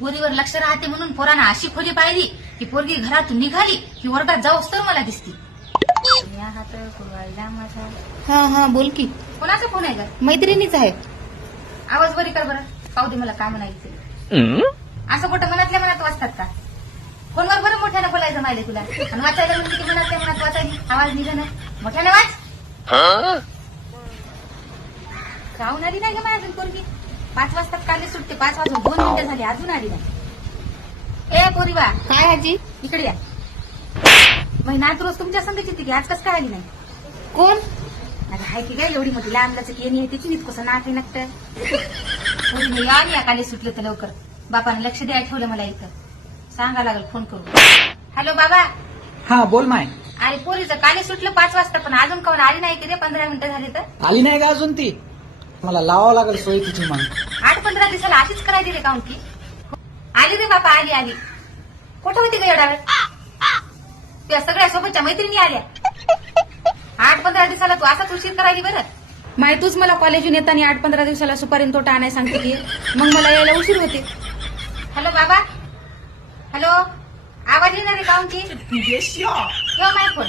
पोरीवर लक्ष राहते म्हणून पोरानं अशी खोली पाहिली की पोरगी घरातून निघाली की वर्गात जाऊस तर मला दिसती. हात कुरवायला माझा. हा हा बोल की. कोणाचा फोन आहे का? मैत्रिणीच आहे. आवाज बरी कर बरं, पाहू दे मला काय म्हणायचं. असं कुठं मनातल्या मनात वाचतात का? फोनवर बरं मोठ्यानं बोलायचं माहिले तुला, आणि वाचायला म्हणजे किती मनातल्या मनात वाचायली. आवाज निघा ना, मोठ्यानं वाच. राहून आली नाही का माझ्या अजून पोरगी? 5 वाजता काले सुटते, 5 वाजून 2 मिनिटं झाली अजून आली नाही. ए पोरीबा, काय आजी? इकडे या. महिन्यात रोज तुमच्या संगीत येते की आज कसं काय आली नाही? कोण? अरे हाय की काय एवढी मोठी लहान लचक येणी आहे त्याची कसं नाक नकट. पोरीने या काले सुटले तर लवकर. बापाने लक्ष द्यायला ठेवलं मला इथं. सांगा लागल फोन करू. हॅलो बाबा. हा बोल माय. अरे पोरीचं काले सुटलं 5 वाजता पण अजून कोण आली नाही की रे? 15 मिनिटं झाली तर आली नाही का अजून ती? मला लावावं लागेल सोय तिची मग. 8-15 दिवसाला अशीच करायची रे काउन की? आली रे बापा, आली आली. कुठं होती का एवढा वेळ? त्या सगळ्या सोबतच्या मैत्रिणी आल्या. 8-15 दिवसाला तू असाच उशीर करायली बरं. माय तूच मला कॉलेजून येताना 8-15 दिवसाला सुपारीन तोटा आणाय सांगते की मग मला यायला उशीर होते. हॅलो बाबा. हॅलो, आवाज येणार आहे काउन की? माय फोन.